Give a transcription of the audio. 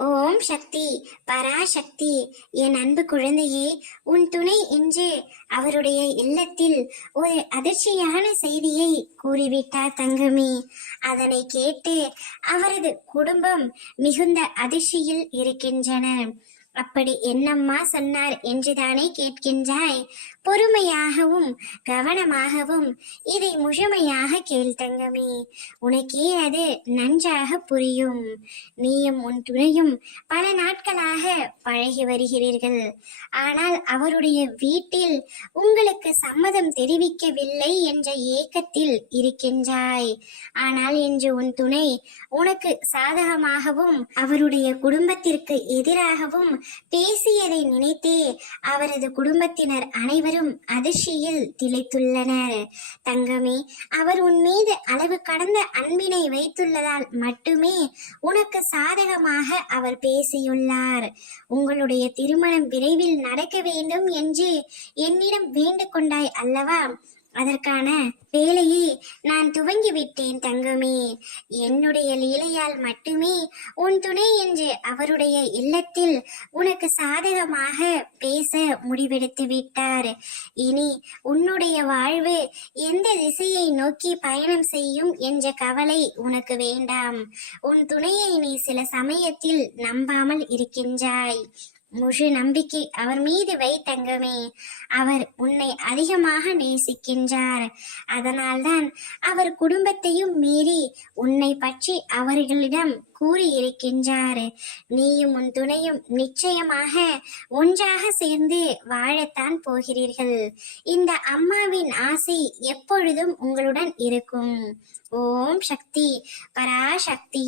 ஓம் சக்தி, பராசக்தி. என் அன்பு குழந்தையே, உன் துணை இன்று அவருடைய இல்லத்தில் ஒரு அதிர்ச்சியான செய்தியை கூறிவிட்டார் தங்கமே. அதனை கேட்டு அவரது குடும்பம் மிகுந்த அதிர்ச்சியில் இருக்கின்றனர். அப்படி என்னம்மா சொன்னார் என்றுதானே கேட்கின்றாய்? பொறுமையாகவும் கவனமாகவும் இதை முழுமையாக கேள் தங்கமே. உனக்கே அது நன்றாக புரியும். நீயும் உன் துணையும் பல நாட்களாக பழகி வருகிறீர்கள். ஆனால் அவருடைய வீட்டில் உங்களுக்கு சம்மதம் தெரிவிக்கவில்லை என்ற ஏக்கத்தில் இருக்கின்றாய். ஆனால் இன்று உன் துணை உனக்கு சாதகமாகவும் அவருடைய குடும்பத்திற்கு எதிராகவும் பேசியதை நினைத்தே அவரது குடும்பத்தினர் அனைவரும் அதிர்ச்சியில் திளைத்துள்ளனர். தங்கமே, அவர் உன் மீது அளவு கடந்த அன்பினை வைத்துள்ளதால் மட்டுமே உனக்கு சாதகமாக அவர் பேசியுள்ளார். உங்களுடைய திருமணம் விரைவில் நடக்க வேண்டும் என்று என்னிடம் வேண்டிக் கொண்டாய் அல்லவா? அதற்கான வேலையை நான் துவங்கிவிட்டேன் தங்கமே. என்னுடைய லீலையால் மட்டுமே உன் துணை என்று அவருடைய இல்லத்தில் உனக்கு சாதகமாக பேச முடிவெடுத்து விட்டார். இனி உன்னுடைய வாழ்வு எந்த திசையை நோக்கி பயணம் செய்யும் என்ற கவலை உனக்கு வேண்டாம். உன் துணையை நீ சில சமயத்தில் நம்பாமல் இருக்கின்றாய். முழு நம்பிக்கை அவர் மீது வை தங்கமே. அவர் உன்னை அதிகமாக நேசிக்கின்றார். அதனால்தான் அவர் குடும்பத்தையும் மீறி உன்னை பற்றி அவர்களிடம் கூறியிருக்கின்றார். நீயும் உன் துணையும் நிச்சயமாக ஒன்றாக சேர்ந்து வாழத்தான் போகிறீர்கள். இந்த அம்மாவின் ஆசை எப்பொழுதும் உங்களுடன் இருக்கும். ஓம் சக்தி, பராசக்தி.